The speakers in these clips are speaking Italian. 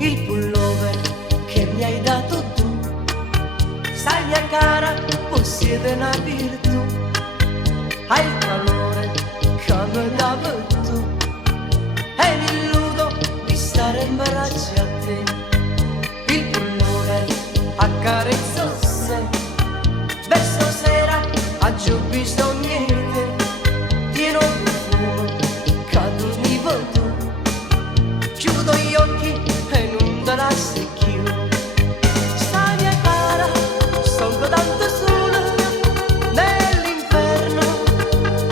il pullover che mi hai dato tu. Sai mia cara, possiede una virtù, hai il calore come davo tu, e mi illudo di stare in braccio a te. Il pullover accarezzo se, verso sera aggiù bisognete, pieno profumo quando mi tu, chiudo gli occhi e non te la secchio. Sai mia cara, sono tanto sola nell'inferno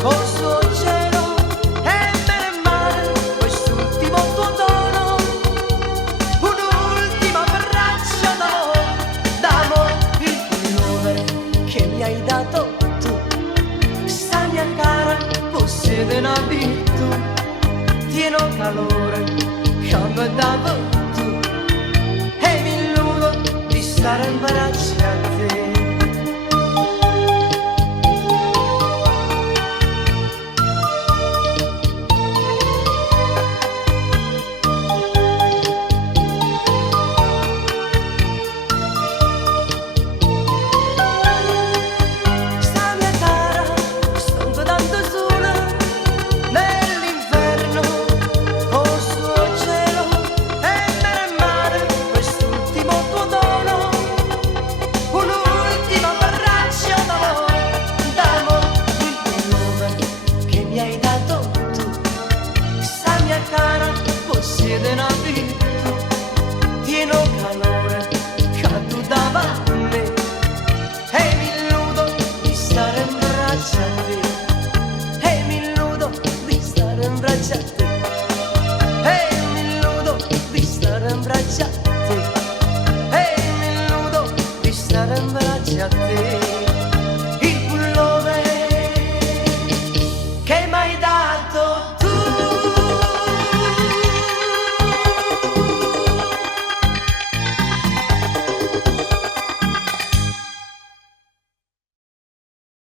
col suo cielo e bene e male quest'ultimo tuo dono, un'ultima braccia d'amore, il pullover che mi hai dato tu. Sai mia cara, possiede una virtù, pieno calore come davo tu, e mi illudo di stare in braccia